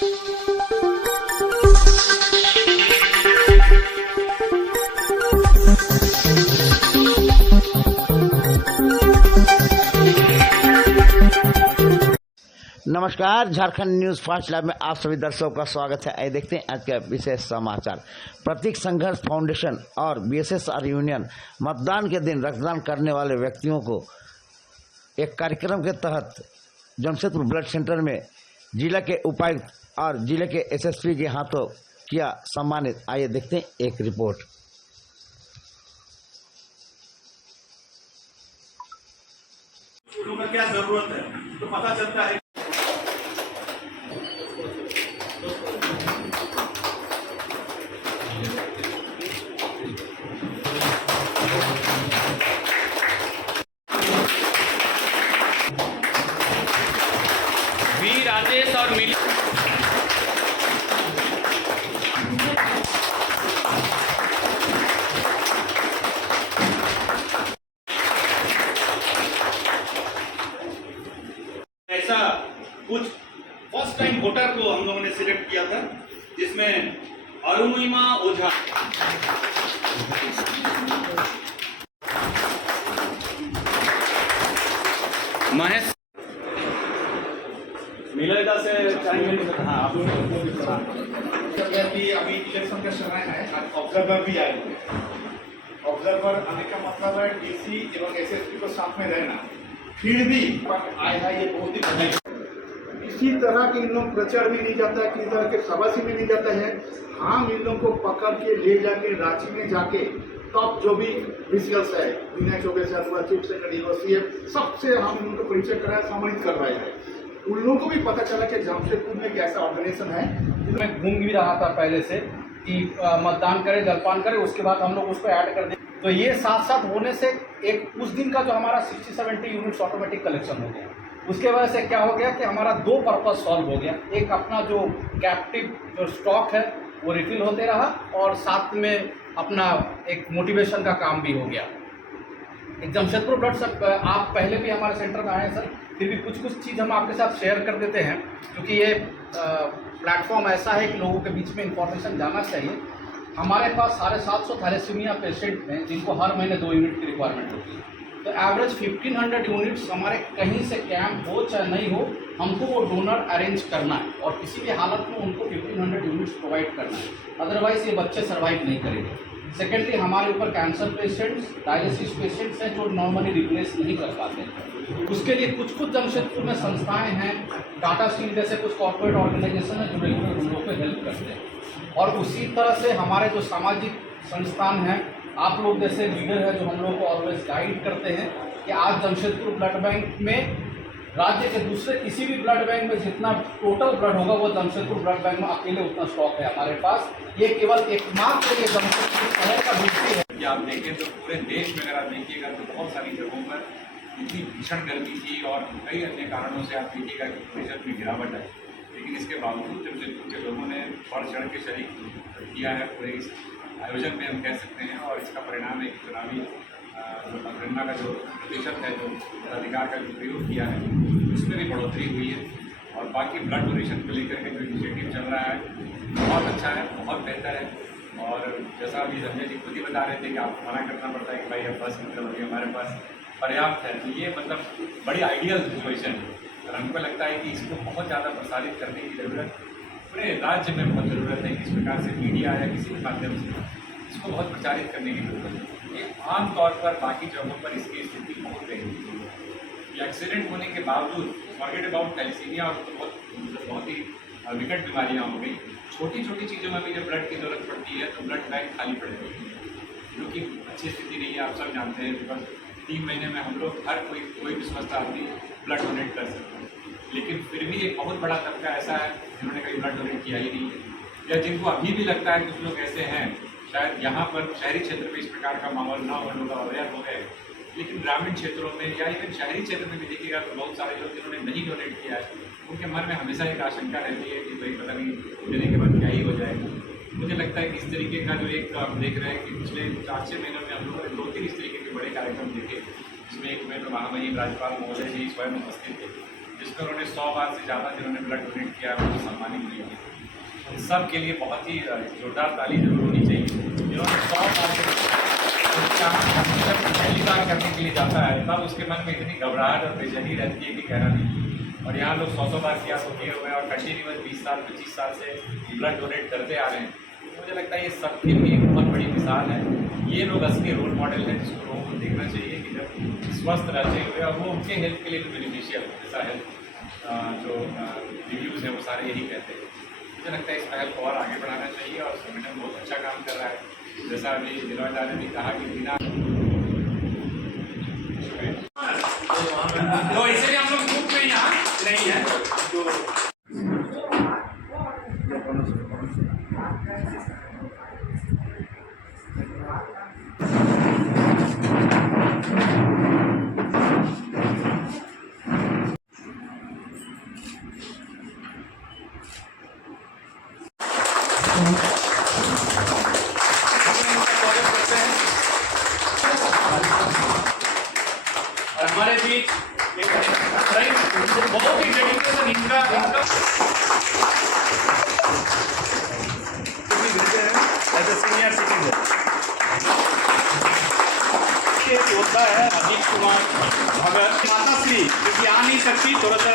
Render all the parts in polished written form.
नमस्कार, Jharkhand news fast live में आप सभी दर्शकों का स्वागत है। आइए देखते हैं आज के विशेष समाचार। प्रतीक संघर्ष फाउंडेशन और बीएसएसआर यूनियन मतदान के दिन रक्तदान करने वाले व्यक्तियों को एक कार्यक्रम के तहत जमशेदपुर ब्लड सेंटर में जिला के उपायुक्त और जिले के एसएसपी के हाथों किया सम्मानित। आइए देखते हैं एक रिपोर्ट। क्या जरूरत है तो पता चलता है। वी राजेश और मिली ऐसा कुछ फर्स्ट टाइम वोटर को हम लोगों ने सिलेक्ट किया था, जिसमें अरुणिमा ओझा, महेश मिलेगा से चाहिए। हाँ, आप कि अभी इलेक्शन का समय है, आज ऑब्जर्वर भी आए हुए। ऑब्जर्वर आने का मतलब है डीसी एवं एसएसपी को साथ में रहना। फिर भी आए हैं, ये बहुत ही बधाई। किसी तरह के इन लोग प्रचार में नहीं जाता है, किसी तरह के सभासी में नहीं जाता है। हम इन लोगों को पकड़ के ले जाके रांची में जाके टॉप जो भी विजिटर्स है, विनय चौबे से अथवा चीफ सेक्रेटरी सीएम, सबसे हम उनको परिचय कराया, सम्मानित कर रहे हैं। उन लोगों को भी पता चला कि जमशेदपुर में एक ऐसा ऑर्गेनाइजेशन है। मैं घूम भी रहा था पहले से कि मतदान करें, जलपान करें, उसके बाद हम लोग उसको ऐड कर दें। तो ये साथ साथ होने से एक उस दिन का जो हमारा 60-70 यूनिट्स ऑटोमेटिक कलेक्शन हो गया। उसके वजह से क्या हो गया कि हमारा दो पर्पस सॉल्व हो गया। एक अपना जो कैप्टिव जो स्टॉक है वो रिफिल होते रहा, और साथ में अपना एक मोटिवेशन का काम भी हो गया। एक जमशेदपुर ब्लड सब आप पहले भी हमारे सेंटर में आए हैं सर, फिर भी कुछ चीज़ हम आपके साथ शेयर कर देते हैं, क्योंकि ये प्लेटफॉर्म ऐसा है कि लोगों के बीच में इंफॉर्मेशन जाना चाहिए। हमारे पास 750 थैलेसीमिया पेशेंट हैं जिनको हर महीने 2 यूनिट की रिक्वायरमेंट होती है। तो एवरेज 1500 यूनिट्स हमारे कहीं से कैंप हो चाहे नहीं हो, हमको वो डोनर अरेंज करना है और किसी भी हालत में उनको 1500 यूनिट्स प्रोवाइड करना है, अदरवाइज ये बच्चे सर्वाइव नहीं करेंगे। सेकेंडली, हमारे ऊपर कैंसर पेशेंट्स, डायलिसिस पेशेंट्स हैं जो नॉर्मली रिप्लेस नहीं कर पाते हैं। उसके लिए कुछ जमशेदपुर में संस्थाएं हैं, टाटा स्टील जैसे कुछ कॉर्पोरेट ऑर्गेनाइजेशन है जो रेगुलर उन लोगों को हेल्प करते हैं। और उसी तरह से हमारे जो सामाजिक संस्थान हैं, आप लोग जैसे लीडर है जो हम लोग को ऑलवेज गाइड करते हैं कि आज जमशेदपुर ब्लड बैंक में राज्य के दूसरे किसी भी ब्लड बैंक में जितना टोटल ब्लड होगा वो जमशेदपुर ब्लड बैंक में अकेले उतना स्टॉक है हमारे पास। ये केवल एकमात्र ये जमशेदपुर शहर का दूसरी है कि आप देखें तो पूरे देश में अगर आप देखिएगा तो बहुत सारी जगहों पर इतनी भीषण गर्मी थी और कई अन्य कारणों से आप देखिएगा कि प्रतिशत में गिरावट है, लेकिन इसके बावजूद जमशेदपुर के लोगों ने बढ़ चढ़ के शरीक किया है पूरे इस आयोजन में, हम कह सकते हैं। और इसका परिणाम एक चुनावी मतगणना का जो प्रतिशत है, जो अधिकार का जो प्रयोग किया है, उसमें भी बढ़ोतरी हुई है। और बाकी ब्लड डोनेशन को लेकर के जो इनिशिएटिव चल रहा है बहुत अच्छा है, बहुत बेहतर है। और जैसा अभी संजय जी खुद ही बता रहे थे कि आपको मना करना पड़ता है कि भाई अब बस मतलब अभी हमारे पास पर्याप्त है, तो ये मतलब बड़ी आइडियल सिचुएशन है। और हमको लगता है कि इसको बहुत ज़्यादा प्रसारित करने की ज़रूरत पूरे राज्य में बहुत ज़रूरत है। किस प्रकार से मीडिया या किसी भी माध्यम से इसको बहुत प्रचारित करने की ज़रूरत है। आम तौर पर बाकी जगहों पर इसकी स्थिति बहुत रही। एक्सीडेंट होने के बावजूद फॉरगेट अबाउट थैलेसीमिया और तो बहुत ही विकट बीमारियाँ हो गई। छोटी छोटी चीज़ों में भी जब ब्लड की ज़रूरत पड़ती है तो ब्लड बैंक खाली पड़ जाती है, जो कि अच्छी स्थिति नहीं है। आप सब जानते हैं बिकॉज 3 महीने में हम लोग हर कोई भी स्वस्थ आदमी ब्लड डोनेट कर सकता है, लेकिन फिर भी एक बहुत बड़ा तबका ऐसा है जिन्होंने कभी ब्लड डोनेट किया ही नहीं है, या जिनको अभी भी लगता है कुछ लोग ऐसे हैं शायद यहाँ पर शहरी क्षेत्र में इस प्रकार का माहौल ना हो, लोग अवेयर हो गए, लेकिन ग्रामीण क्षेत्रों में या इवन शहरी क्षेत्र में भी देखिएगा तो बहुत सारे लोग जिन्होंने नहीं डोनेट किया है उनके मन में हमेशा एक आशंका रहती है कि भाई पता नहीं देने के बाद क्या ही हो जाएगा। मुझे लगता है कि इस तरीके का जो एक आप देख रहे हैं कि पिछले 4-6 महीनों में हम लोगों ने 2-3 इस तरीके के बड़े कार्यक्रम देखे, जिसमें एक में तो महामहिम राज्यपाल महोदय जी स्वयं उपस्थित थे, जिसमें उन्होंने 100 बार से ज़्यादा जिन्होंने ब्लड डोनेट किया उनको सम्मानित किया। इन सब के लिए बहुत ही जोरदार ताली जरूर होनी चाहिए। जिन्होंने 100 बार से जब पहली बार करने के लिए जाता है तब उसके मन में इतनी घबराहट और बेचैनी रहती है कि कहना नहीं। और यहाँ लोग 100 बार किया तो किए हुए हैं और कंटिन्यूस 20 साल 25 साल से ब्लड डोनेट करते आ रहे हैं। मुझे लगता है ये सबके लिए एक बहुत बड़ी मिसाल है। ये लोग असली रोल मॉडल हैं जिसको लोगों को देखना चाहिए कि जब स्वस्थ रहते हुए और वो उनके हेल्थ के लिए भी बेनिफिशियल है। जैसा हेल्थ जो रिव्यूज़ हैं वो सारे यही कहते हैं। मुझे लगता है इस पहल को और आगे बढ़ाना चाहिए और संगठन बहुत अच्छा काम कर रहा है। जैसा अभी दिलवादा ने भी कहा कि बिना तो इसलिए हम लोग ग्रुप में यहाँ नहीं है। और हमारे बीच बहुत ही डेडिकेशन इनका सीनियर सिटीजन योद्धा है अजीत कुमार भगत। माता श्री क्योंकि आ नहीं सकती, थोड़ा सा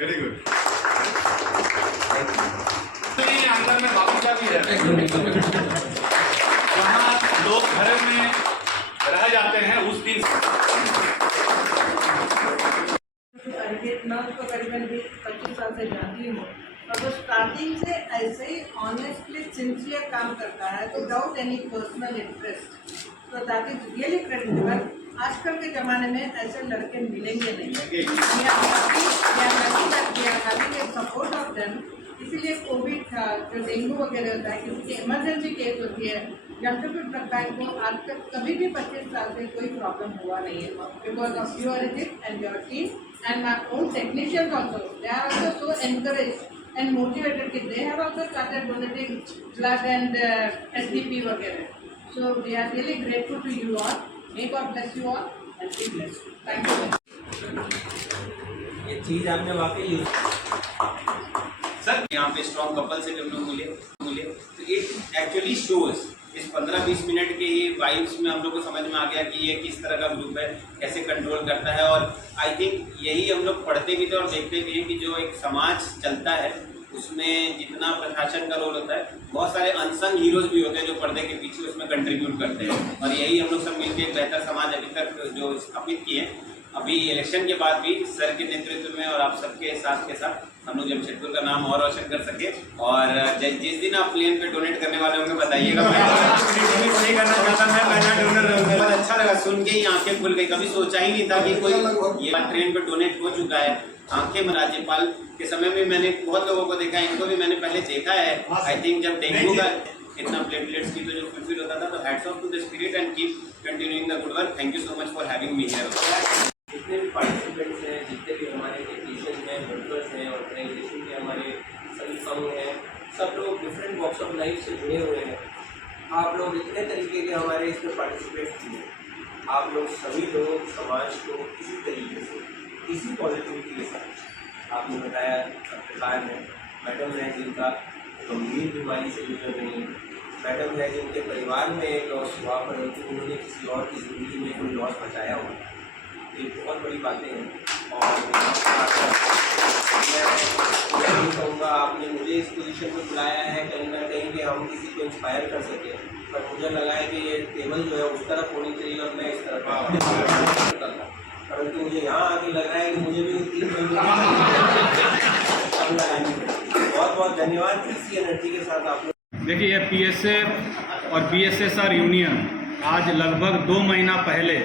वेरी गुड। अंदर में बागीचा भी है वहाँ लोग घर में रह जाते हैं उस दिन। मैं उसको करीबन 25 साल से जानती हूँ और वो स्टार्टिंग से ऐसे ही ऑनेस्टली सिंसियर काम करता है विदाउट एनी पर्सनल इंटरेस्ट। तो दैट इज रियली क्रेडिटेबल। आजकल के ज़माने में ऐसे लड़के मिलेंगे नहीं। Support of them. इसीलिए कोविड था, जो डेंगू वगैरह होता है, किसी की इमरजेंसी केस होती है, जमशेदपुर ब्लड बैंक को आज तक कभी भी 25 साल से कोई प्रॉब्लम हुआ नहीं है because of your ethics and your team and my own technicians also. They are also so encourage and motivated कि they have also started donating blood and SDP वगैरह। So we are really grateful to you all. May God bless you all and be blessed. Thank you. ये चीज़ आपने वाकई use sir यहाँ पे strong couple से भी हम लोग मिले तो इट एक्चुअली शोज इस 15-20 मिनट के ये वाइब्स में हम लोग को समझ में आ गया कि ये किस तरह का ग्रुप है, कैसे कंट्रोल करता है। और आई थिंक यही हम लोग पढ़ते भी थे और देखते भी हैं कि जो एक समाज चलता है उसमें जितना प्रशासन का रोल होता है, बहुत सारे अनसंग हीरोज भी होते हैं जो पर्दे के पीछे उसमें कंट्रीब्यूट करते हैं। और यही हम लोग सब मिलकर एक बेहतर समाज अभी तक जो स्थापित किए हैं। अभी इलेक्शन के बाद भी सर के नेतृत्व में और आप सबके साथ के साथ हम लोग जमशेदपुर का नाम और रोशन कर सके। और जिस दिन आप प्लेन पे डोनेट करने वाले होंगे बताइएगा। मैं नहीं करना चाहता, मैं पहला डोनर रहूँगा। बहुत अच्छा लगा सुन के ही आंखें खुल गई। कभी सोचा ही नहीं था कि कोई ये ट्रेन पे डोनेट हो चुका है। आंखें में राज्यपाल के समय में मैंने बहुत लोगों को देखा, इनको भी मैंने पहले देखा है। आई थिंक जब डेंगू का इतना प्लेटलेट्स की तो जो फुलफिल होता था, तो hats off to the spirit and keep continuing the good work. Thank you so much for having me here. जितने भी पार्टिसिपेंट्स हैं, जितने भी हमारे टेक्नीशियंस हैं, वर्कर्स हैं, ऑर्गेनाइजेशन के हमारे सभी संघ हैं, सब लोग डिफरेंट वॉक्स ऑफ लाइफ से जुड़े हुए हैं। आप लोग इतने तरीके के हमारे इसमें पार्टिसिपेट किए। आप लोग सभी लोग समाज को किसी तरीके से, किसी पॉजिटिविटी के साथ आपने बताया पत्रकार है, मैडम है जिनका गंभीर बीमारी से गुजर रही है, मैडम है जिनके परिवार में एक लॉस हुआ परंतु उन्होंने किसी और की ज़िंदगी में कोई लॉस बचाया हुआ। ये बहुत बड़ी बातें हैं। और मैं यही कहूँगा, आपने मुझे इस पोजीशन में बुलाया है कहीं ना कहीं कि हम किसी को इंस्पायर कर सकें। पर मुझे लगा है कि ये टेबल जो है उस तरफ होनी चाहिए और मैं इस तरफ का, परंतु मुझे यहाँ आके लग रहा है कि मुझे भी 3 महीने बहुत बहुत धन्यवाद। इसी एनर्जी के साथ आप लोग देखिए, PSF और BSSR यूनियन आज लगभग 2 महीना पहले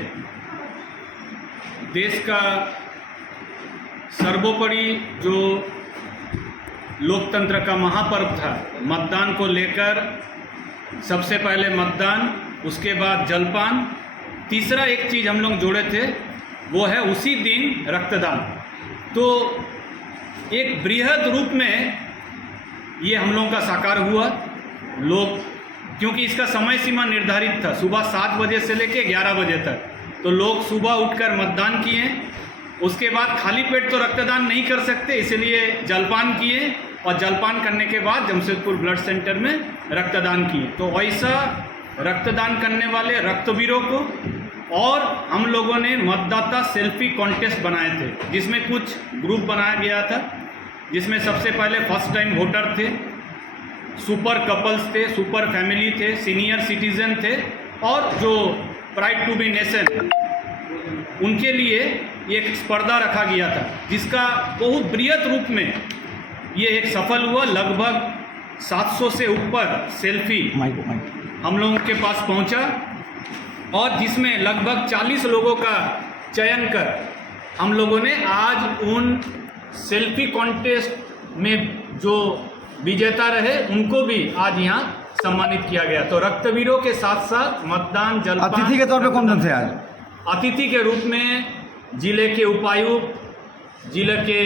देश का सर्वोपरि जो लोकतंत्र का महापर्व था, मतदान को लेकर सबसे पहले मतदान, उसके बाद जलपान तीसरा एक चीज़ हम लोग जोड़े थे, वो है उसी दिन रक्तदान। तो एक बृहद रूप में ये हम लोगों का साकार हुआ। लोग, क्योंकि इसका समय सीमा निर्धारित था, सुबह 7 बजे से लेके 11 बजे तक, तो लोग सुबह उठकर मतदान किए। उसके बाद खाली पेट तो रक्तदान नहीं कर सकते, इसलिए जलपान किए, और जलपान करने के बाद जमशेदपुर ब्लड सेंटर में रक्तदान किए। तो ऐसा रक्तदान करने वाले रक्तवीरों को, और हम लोगों ने मतदाता सेल्फी कॉन्टेस्ट बनाए थे, जिसमें कुछ ग्रुप बनाया गया था, जिसमें सबसे पहले फर्स्ट टाइम वोटर थे, सुपर कपल्स थे, सुपर फैमिली थे, सीनियर सिटीजन थे, और जो प्राइड टू बी नेशन, उनके लिए एक स्पर्धा रखा गया था, जिसका बहुत बृहद रूप में ये एक सफल हुआ। लगभग 700 से ऊपर सेल्फी हम लोगों के पास पहुंचा, और जिसमें लगभग 40 लोगों का चयन कर हम लोगों ने आज उन सेल्फी कॉन्टेस्ट में जो विजेता रहे उनको भी आज यहाँ सम्मानित किया गया। तो रक्तवीरों के साथ साथ मतदान, जलपान, अतिथि के तौर पे कौन कौन थे आज? अतिथि के रूप में जिले के उपायुक्त, जिले के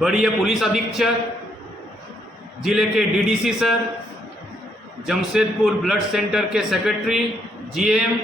बड़ी पुलिस अधीक्षक, जिले के DDC sir, Jamshedpur blood centre के सेक्रेटरी, जीएम,